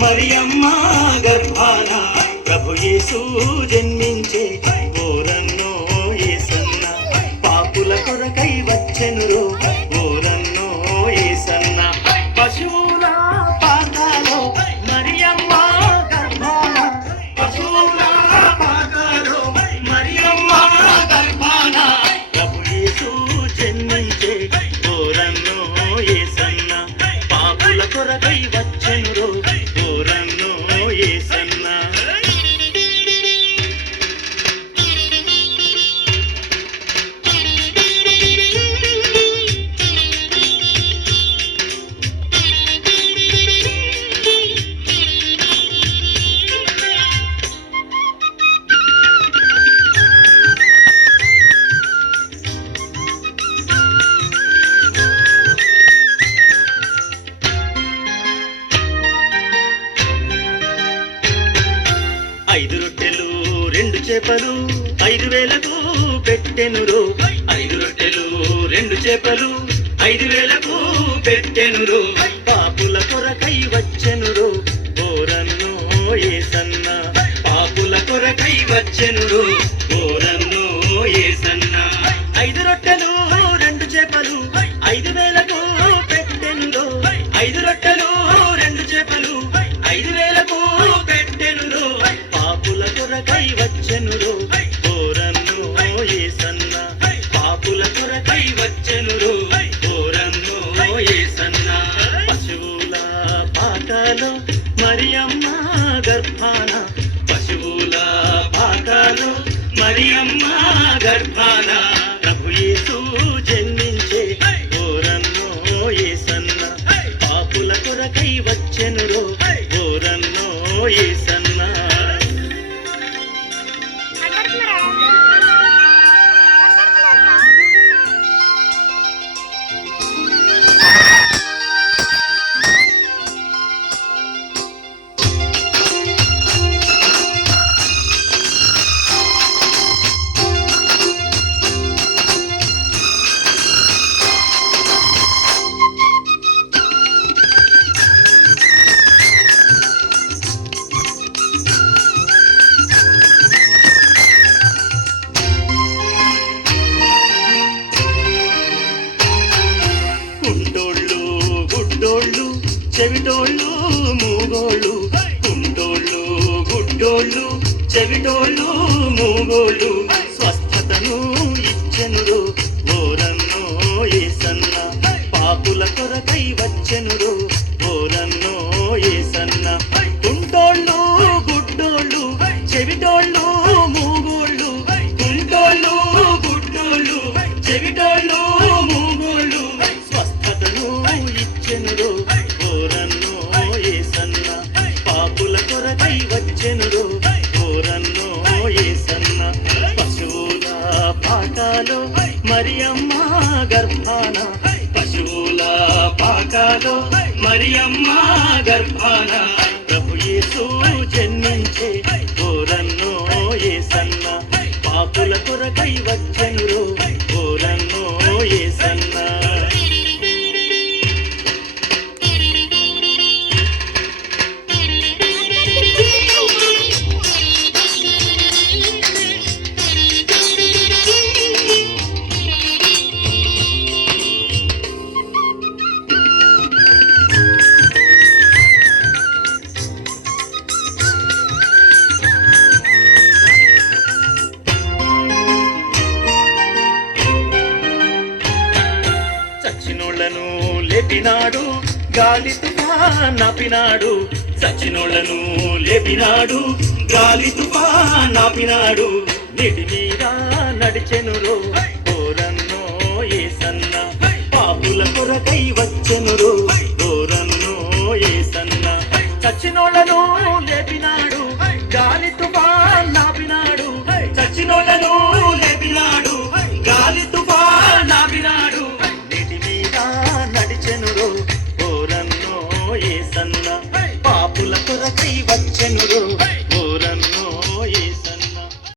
మరియమ్మ గర్భాన ప్రభు యేసు జన్మించే ఓరన్నో యేసన్న పాపుల కొరకై వచ్చెనురో ఓరన్నో యేసన్న పశువుల పాకలో మరియమ్మ గర్భాన పశువుల పాకలో మరియమ్మ గర్భాన ప్రభు యేసు జన్మించే ఓరన్నో యేసన్న పాపుల కొరకై వచ్చెనురో ఓరన్నో యేసన్న ఐదు రొట్టెలు రెండు చేపలు 5,000కు పెట్టెనురో 5 రొట్టెలు 2 చేపలు 5,000కు పెట్టెనురో పాపుల కొరకై వచ్చెనురో ఓరన్నో యేసన్న పాపుల కొరకై వచ్చెనురో ఓరన్నో యేసన్న 5 రొట్టెలు 2 చేపలు 5,000కు పెట్టెనురో 5 రొట్టెలు 2 చేపలు 5,000కు పెట్టెనురో పాపుల కొరకై వచ్చెనురో ఓరన్నో యేసన్న పాపుల కొరకై వచ్చెనురో ఓరన్నో యేసన్న పశువుల పాకలో మరియమ్మ గర్భాన పశువుల పాకలో మరియమ్మ గర్భాన ప్రభు యేసు జన్మించే ఓరన్నో యేసన్న పాపుల కొరకై వచ్చెనురో ఓరన్నో యేసన్న కుంటోళ్ళు గుడ్డోళ్ళు చెవిటోళ్ళు మూగోళ్ళు కుంటోళ్ళు గుడ్డోళ్ళు చెవిటోళ్ళు మూగోళ్ళు స్వస్థతను ఇచ్చెనురో ఓరన్నో యేసన్న పాపుల కొరకై వచ్చెనురో ఓరన్నో యేసన్న కుంటోళ్ళు గుడ్డోళ్ళు చెవిటోళ్ళు మూగోళ్ళు కుంటోళ్ళు గుడ్డోళ్ళు చెవిటోళ్ళు మూగోళ్ళు ఇచ్చెనురో ఓరన్నో యేసన్న పాపుల కొరకై వచ్చెనురో ఓరన్నో యేసన్న పశువుల పాకలో మరియమ్మ గర్భాన పశువుల పాకలో మరియమ్మ గర్భాన ప్రభు యేసు జన్మించే ఓరన్నో యేసన్న పాపుల కొరకై వచ్చెనురో ఓరన్నో యేసన్న చచ్చినోళ్లను లేపినాడు గాలి తుఫానాపినాడు చచ్చినోళ్లను లేపినాడు గాలి తుఫానాపినాడు నీటి మీద నడిచెనురో ఓరన్నో యేసన్న పాపుల కొరకై వచ్చెనురో ఓరన్నో యేసన్న చచ్చినోళ్లను లేపినాడు గాలి తుఫానాపినాడు చచ్చినోళ్లను లేపినాడు గాలి తుఫానాపినాడు నడిచెనురో ఓరన్నో యేసన్న పాపుల కొరకై వచ్చెనురో